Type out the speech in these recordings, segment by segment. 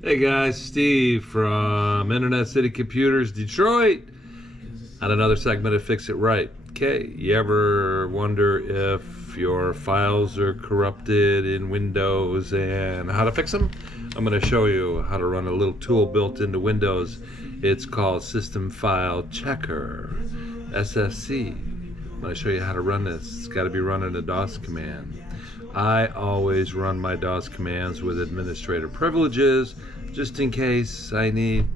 Hey guys, Steve from Internet City Computers, Detroit, on another segment of Fix It Right. Okay, you ever wonder if your files are corrupted in Windows and how to fix them? I'm going to show you how to run a little tool built into Windows. It's called System File Checker, SFC. I'm going to show you how to run this. It's got to be running a DOS command. I always run my DOS commands with administrator privileges, just in case I need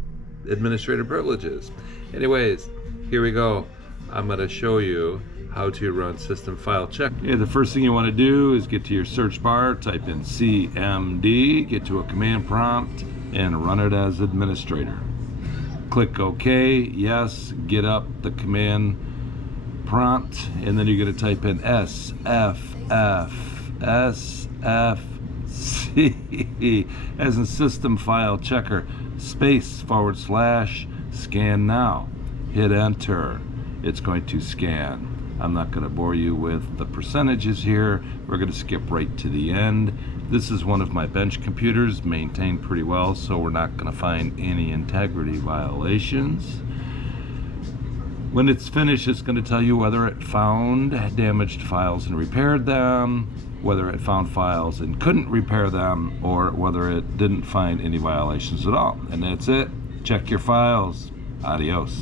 administrator privileges. Anyways, here we go. I'm going to show you how to run System File Check. Okay, the first thing you want to do is get to your search bar, type in CMD, get to a command prompt, and run it as administrator. Click OK, yes, get up the command prompt, and then you're going to type in SFC as in System File Checker, space / scan now. Hit enter. It's going to scan. I'm not going to bore you with the percentages here. We're going to skip right to the end. This is one of my bench computers, maintained pretty well, so we're not going to find any integrity violations. When it's finished, it's going to tell you whether it found damaged files and repaired them, whether it found files and couldn't repair them, or whether it didn't find any violations at all. And that's it. Check your files. Adios.